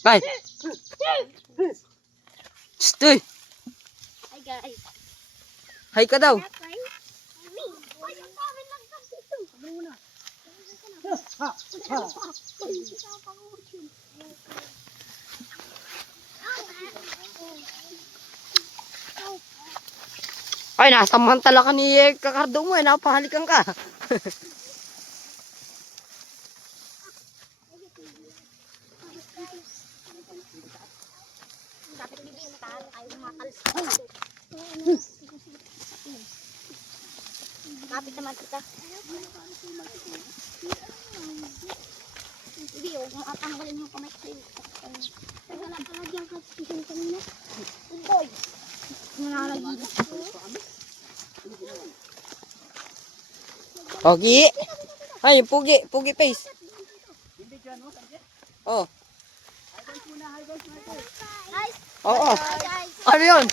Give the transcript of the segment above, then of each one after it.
Ay. Stoy. Hi guys. Hay ka daw. Ay, nasamantala ka ni Kakardo mo eh. Napahalikan ka. Kapit naman kita. Hindi, huwag mo atanggalin yung kamay ko. Teka lang, palagyan ka sa kanina. Boy! Nanalagyan. Pogi. Ay, pugi. Pugi face. Oh. Guys! Oo. Guys! Ano yun?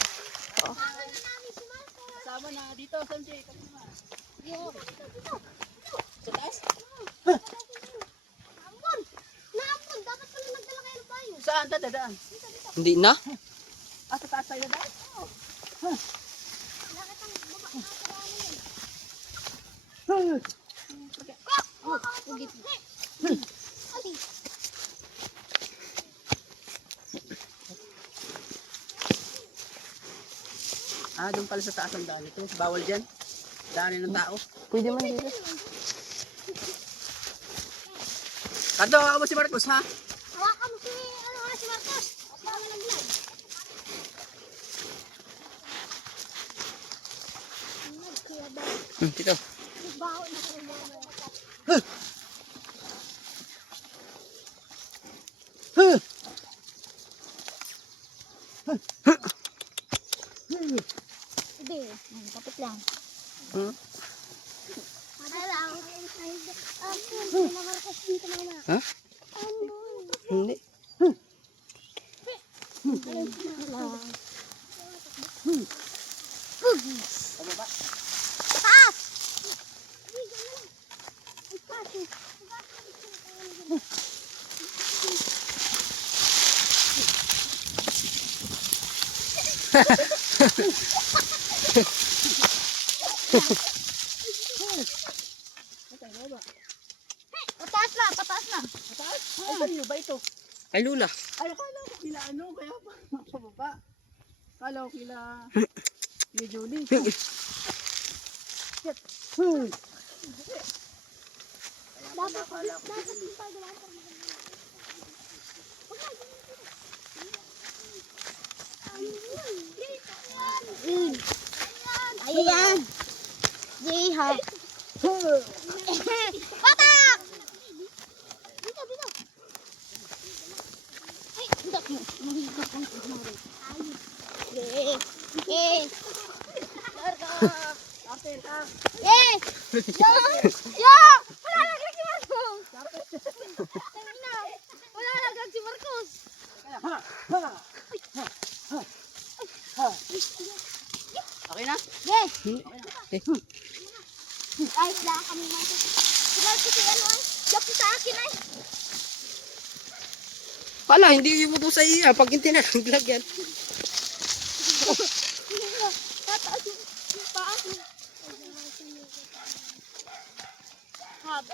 Kasama na dito, Sanjay. Sa taas? Ampun! Naampun! Dapat pala nagdala kayo ng bayo. Saan? Dadaan. Hindi na. Ah, sa taas tayo dadaan? Bakit ang baba na karami yun? Pugit. Ati. Ah, doon pala sa taas ang daan ito. Bawal dyan. Daanin ng tao. Pwede man dito. Kanto, ako mo si Marcos, ha? Hawakan mo si Marcos. At kami nag-vlog. Dito. Baho na ka rin mo. Hindi. Kapit lang. Hmm? Alam. Ako, na Marcos dito mama. Ha? Hindi. Taas! Pataas na, pataas na. Mataas? Ay, sa'yo ba ito? Ay, Lula. Ay, akala ko kila ano, kaya pa pababa. Akala ko kila Julie. Ayan. Yeha. Patak! Dito, dito. Ay, hindi. Mahigap ang kumari. Ay. Eh. Larga. Eh. Yo! Yo! Wala naglag si Marcos. Tangina. Wala naglag si Marcos. Okay na? Yes. Eh. Ay, wala kami Marcos. Si Marcos ay ano ay. Yapo sa akin ay. Wala, hindi mo to sa iya. Pag hindi na naglag yan. Tataas yung paa ko. Hab.